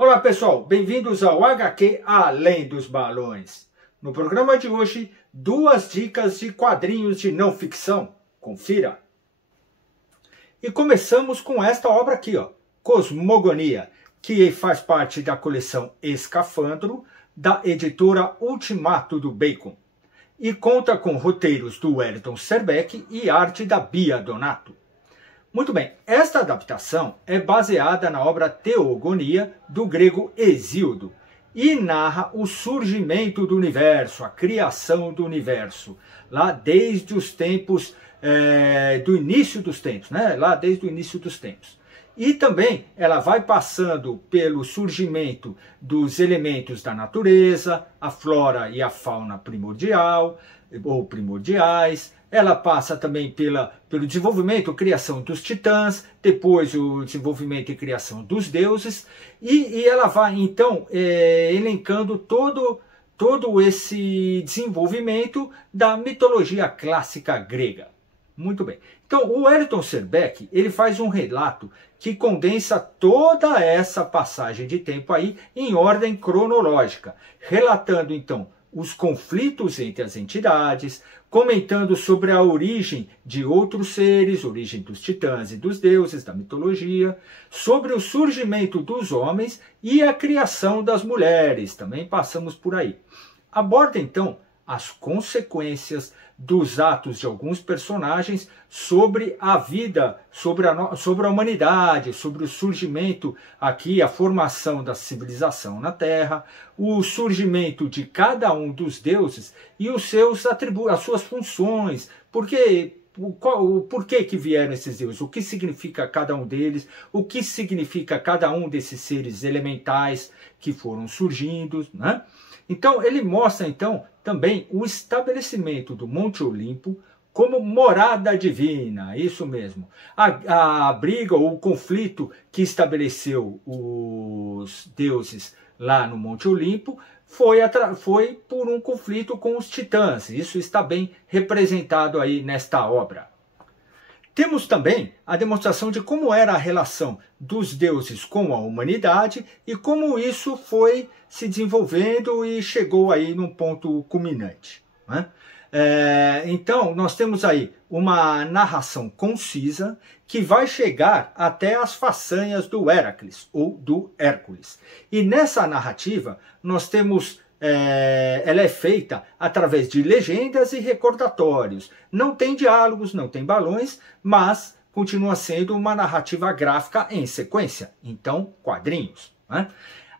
Olá pessoal, bem-vindos ao HQ Além dos Balões. No programa de hoje, 2 dicas de quadrinhos de não ficção. Confira! E começamos com esta obra aqui, ó, Cosmogonia, que faz parte da coleção Escafandro, da editora Ultimato do Bacon. E conta com roteiros do Wellington Serbeck e arte da Bia Donato. Muito bem, esta adaptação é baseada na obra Teogonia, do grego Hesíodo, e narra o surgimento do universo, a criação do universo, lá desde os tempos, do início dos tempos, né? Lá desde o início dos tempos. E também ela vai passando pelo surgimento dos elementos da natureza, a flora e a fauna primordial, ou primordiais. Ela passa também pelo desenvolvimento e criação dos titãs, depois o desenvolvimento e criação dos deuses, e ela vai então elencando todo esse desenvolvimento da mitologia clássica grega. Muito bem. Então, o Wellington Serbeck, ele faz um relato que condensa toda essa passagem de tempo aí em ordem cronológica, relatando então os conflitos entre as entidades, comentando sobre a origem de outros seres, origem dos titãs e dos deuses da mitologia, sobre o surgimento dos homens e a criação das mulheres, também passamos por aí. Aborda então as consequências dos atos de alguns personagens sobre a vida, sobre a humanidade, sobre o surgimento aqui, a formação da civilização na Terra, o surgimento de cada um dos deuses e os seus atributos, as suas funções, por que que vieram esses deuses, o que significa cada um deles, o que significa cada um desses seres elementais que foram surgindo, né? Então, ele mostra, então, também o estabelecimento do Monte Olimpo como morada divina, isso mesmo. A briga ou o conflito que estabeleceu os deuses lá no Monte Olimpo foi por um conflito com os titãs. Isso está bem representado aí nesta obra. Temos também a demonstração de como era a relação dos deuses com a humanidade e como isso foi se desenvolvendo e chegou aí num ponto culminante, né? Então, nós temos aí uma narração concisa que vai chegar até as façanhas do Heracles ou do Hércules. E nessa narrativa nós temos... ela é feita através de legendas e recordatórios. Não tem diálogos, não tem balões, mas continua sendo uma narrativa gráfica em sequência. Então, quadrinhos, né?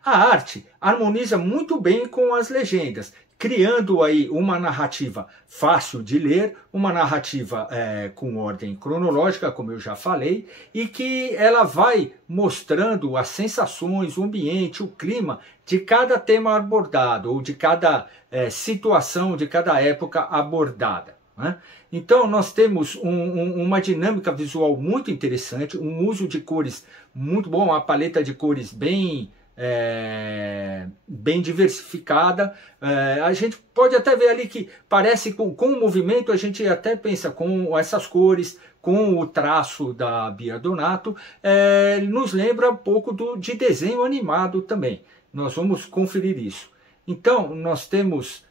A arte harmoniza muito bem com as legendas, criando aí uma narrativa fácil de ler, uma narrativa com ordem cronológica, como eu já falei, e que ela vai mostrando as sensações, o ambiente, o clima de cada tema abordado, ou de cada situação, de cada época abordada, né? Então nós temos uma dinâmica visual muito interessante, um uso de cores muito bom, uma paleta de cores bem diversificada. A gente pode até ver ali que parece com o movimento, a gente até pensa com essas cores, com o traço da Bia Donato, nos lembra um pouco de desenho animado também. Nós vamos conferir isso. Então nós temos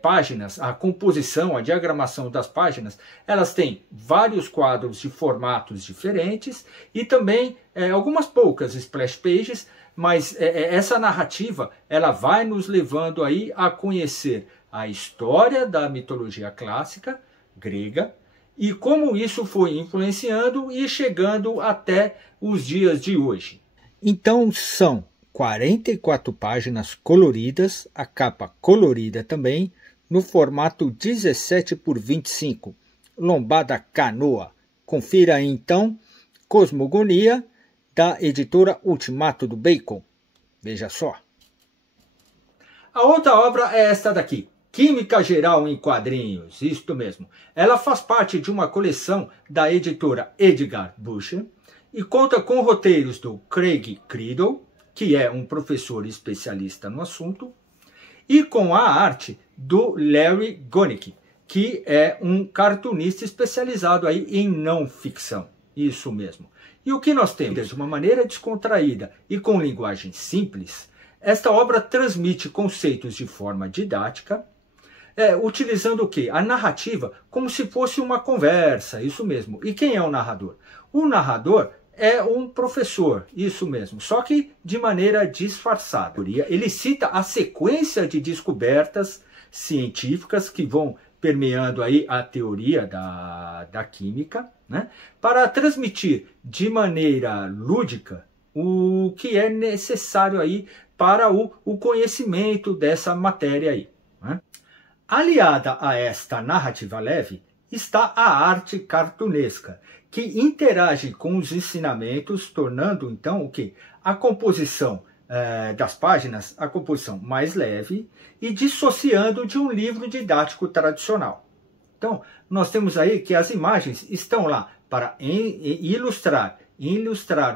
páginas, a composição, a diagramação das páginas, elas têm vários quadros de formatos diferentes e também algumas poucas splash pages, mas essa narrativa ela vai nos levando aí a conhecer a história da mitologia clássica grega e como isso foi influenciando e chegando até os dias de hoje. Então são 44 páginas coloridas, a capa colorida também, no formato 17 por 25, lombada canoa. Confira aí, então, Cosmogonia, da editora Ultimato do Bacon. Veja só. A outra obra é esta daqui, Química Geral em Quadrinhos, isto mesmo. Ela faz parte de uma coleção da editora Edgar Bucher e conta com roteiros do Craig Creedle, que é um professor especialista no assunto, e com a arte do Larry Gonick, que é um cartunista especializado aí em não ficção. Isso mesmo. E o que nós temos? De uma maneira descontraída e com linguagem simples, esta obra transmite conceitos de forma didática, utilizando o quê? A narrativa como se fosse uma conversa, isso mesmo. E quem é o narrador? O narrador é um professor, isso mesmo, só que de maneira disfarçada. Ele cita a sequência de descobertas científicas que vão permeando aí a teoria da química, né, para transmitir de maneira lúdica o que é necessário aí para o conhecimento dessa matéria aí, né? Aliada a esta narrativa leve está a arte cartunesca, que interage com os ensinamentos, tornando então o quê? A composição das páginas, a composição mais leve e dissociando de um livro didático tradicional. Então, nós temos aí que as imagens estão lá para ilustrar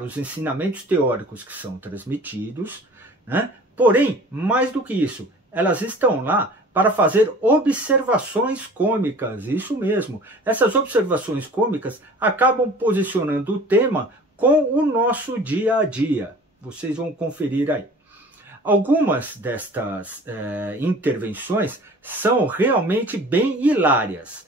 os ensinamentos teóricos que são transmitidos, né? Porém, mais do que isso, elas estão lá para fazer observações cômicas, isso mesmo. Essas observações cômicas acabam posicionando o tema com o nosso dia a dia. Vocês vão conferir aí. Algumas destas intervenções são realmente bem hilárias.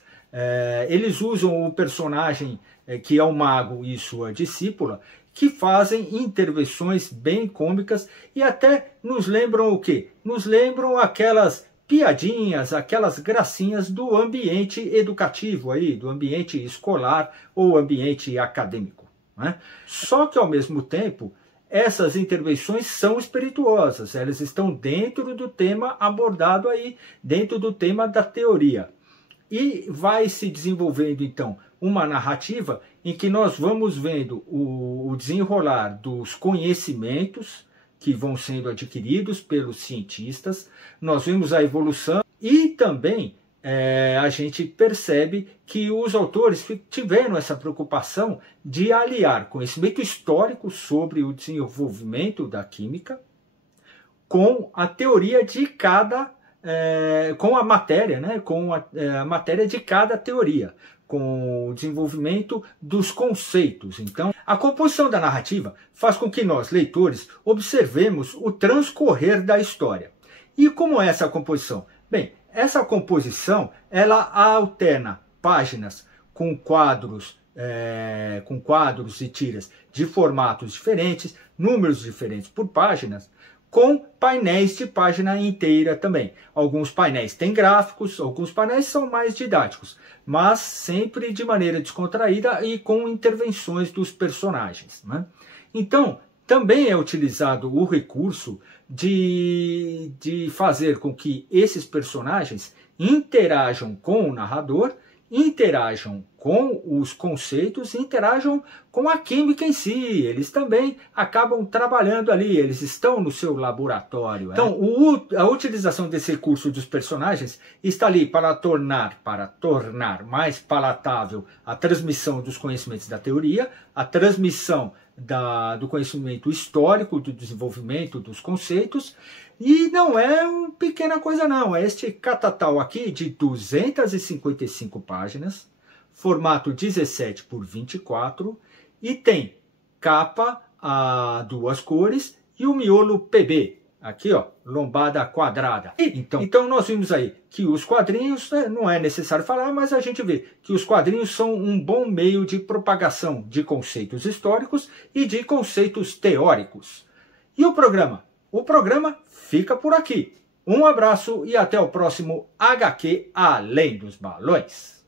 Eles usam o personagem que é o mago e sua discípula, que fazem intervenções bem cômicas e até nos lembram o quê? Nos lembram aquelas piadinhas, aquelas gracinhas do ambiente educativo aí, do ambiente escolar ou ambiente acadêmico, né? Só que ao mesmo tempo, essas intervenções são espirituosas, elas estão dentro do tema abordado aí, dentro do tema da teoria. E vai se desenvolvendo então uma narrativa em que nós vamos vendo o desenrolar dos conhecimentos que vão sendo adquiridos pelos cientistas, nós vemos a evolução e também a gente percebe que os autores tiveram essa preocupação de aliar conhecimento histórico sobre o desenvolvimento da química com a teoria de cada, com a matéria, né, com a matéria de cada teoria, com o desenvolvimento dos conceitos. Então, a composição da narrativa faz com que nós, leitores, observemos o transcorrer da história. E como é essa composição? Bem, essa composição, ela alterna páginas com quadros e tiras de formatos diferentes, números diferentes por páginas, com painéis de página inteira também. Alguns painéis têm gráficos, alguns painéis são mais didáticos, mas sempre de maneira descontraída e com intervenções dos personagens, né? Então, também é utilizado o recurso de fazer com que esses personagens interajam com o narrador, interajam com os conceitos, interajam com a química em si. Eles também acabam trabalhando ali, eles estão no seu laboratório. Então, a utilização desse recurso dos personagens está ali para tornar mais palatável a transmissão dos conhecimentos da teoria, a transmissão do conhecimento histórico, do desenvolvimento dos conceitos. E não é uma pequena coisa não, é este catatal aqui de 255 páginas, formato 17 por 24, e tem capa a 2 cores e o miolo PB, aqui ó, lombada quadrada. Então nós vimos aí que os quadrinhos, não é necessário falar, mas a gente vê que os quadrinhos são um bom meio de propagação de conceitos históricos e de conceitos teóricos. E o programa? O programa fica por aqui. Um abraço e até o próximo HQ Além dos Balões.